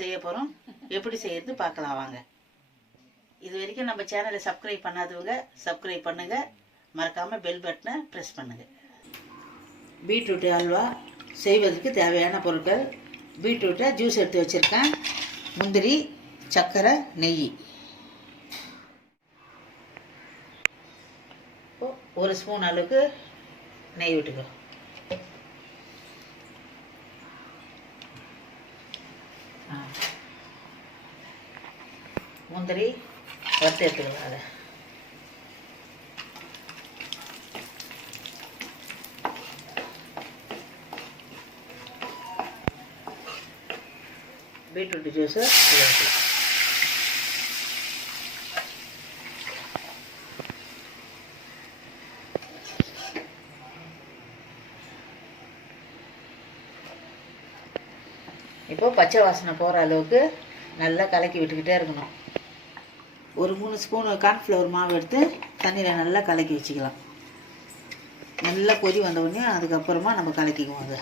செய்ய போகிறோம். எப்படி செய்யறது பார்க்கலாம் வாங்க. இது வரைக்கும் நம்ம சேனலை சப்ஸ்கிரைப் பண்ணாதவங்க சப்ஸ்கிரைப் பண்ணுங்கள். மறக்காமல் பெல் பட்டனை ப்ரெஸ் பண்ணுங்கள். பீட்ரூட் அல்வா செய்வதற்கு தேவையான பொருட்கள்: பீட்ரூட்டை ஜூஸ் எடுத்து வச்சுருக்கேன், முந்திரி, சர்க்கரை, நெய். ஒரு ஸ்பூன் அளவுக்கு நெய் விட்டுக்கோ. முந்திரி வறுத்து எடுத்துக்கலாம். அதை பீட்ரூட் ஜூஸு இப்போ பச்சை வாசனை போகிற அளவுக்கு நல்லா கலக்கி விட்டுக்கிட்டே இருக்கணும். ஒரு 3 ஸ்பூன் கார்ன்ஃப்ளவர் மாவு எடுத்து தண்ணியில் நல்லா கலக்கி வச்சுக்கலாம். நல்லா கொதி வந்தவுடனே அதுக்கப்புறமா நம்ம கலக்கிக்குவோம். அதை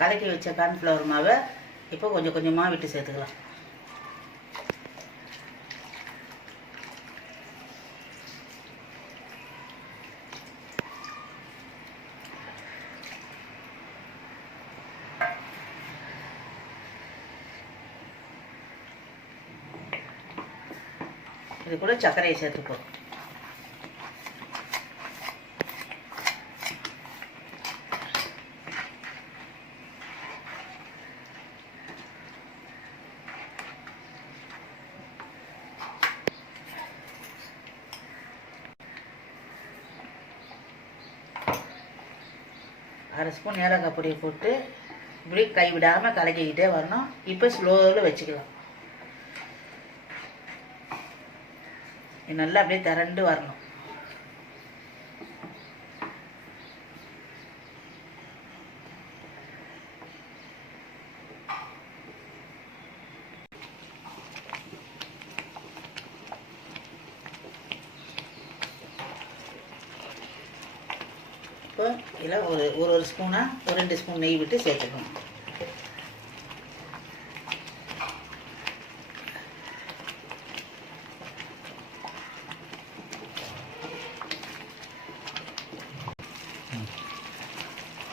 கலக்கி வச்ச கார்ன்ஃப்ளவர் மாவை இப்போ கொஞ்சம் கொஞ்சமாக விட்டு சேர்த்துக்கலாம். இது கூட சர்க்கரையை சேர்த்துப்போம். அரை ஸ்பூன் ஏலக்காய் பொடியை போட்டு இப்படி கைவிடாமல் கலக்கிக்கிட்டே வரணும். இப்போ ஸ்லோவில் வச்சுக்கலாம். நல்லா அப்படியே திரண்டு வரணும். இப்போ இதில் ஒரு ஸ்பூனாக 2 ஸ்பூன் நெய் விட்டு சேர்த்துக்கணும்.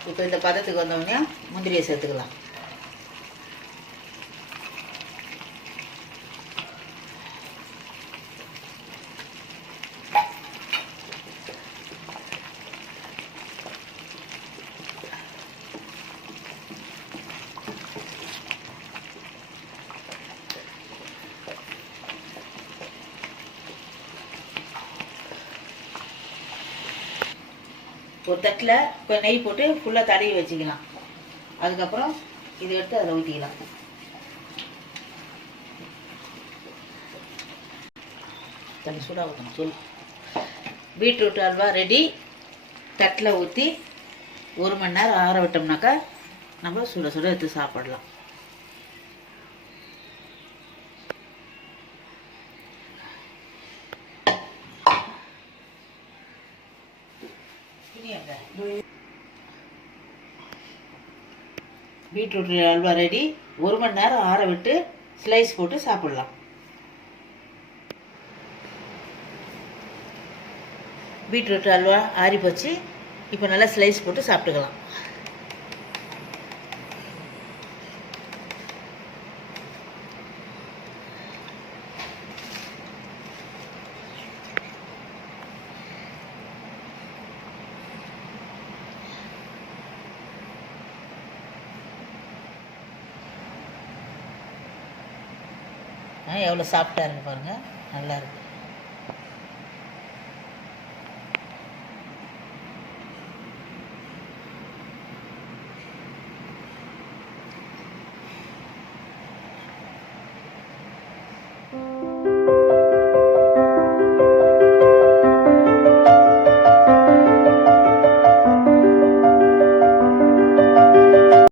இப்போ இந்த பதத்துக்கு வந்தோடனே முந்திரியை சேர்த்துக்கலாம். ஒரு தட்டில் இப்போ நெய் போட்டு ஃபுல்லாக தடவி வச்சுக்கலாம். அதுக்கப்புறம் இதை எடுத்து அதை ஊற்றிக்கலாம். தண்ணி சூடாக ஊற்றணும். Beetroot halwa ready. தட்டில் ஊற்றி 1 மணி நேரம் ஆற விட்டோம்னாக்கா நம்ம சுட சுட எடுத்து சாப்பிடலாம். Beetroot halwa ready. 1 மணி நேரம் ஆற விட்டு ஸ்லைஸ் போட்டு சாப்பிடலாம். பீட்ரூட் அல்வா ஆறி போச்சு. இப்போ நல்லா ஸ்லைஸ் போட்டு சாப்பிட்டுக்கலாம். எவ்வளோ சாஃப்டாக இருக்குது பாருங்கள், நல்லா இருக்குது.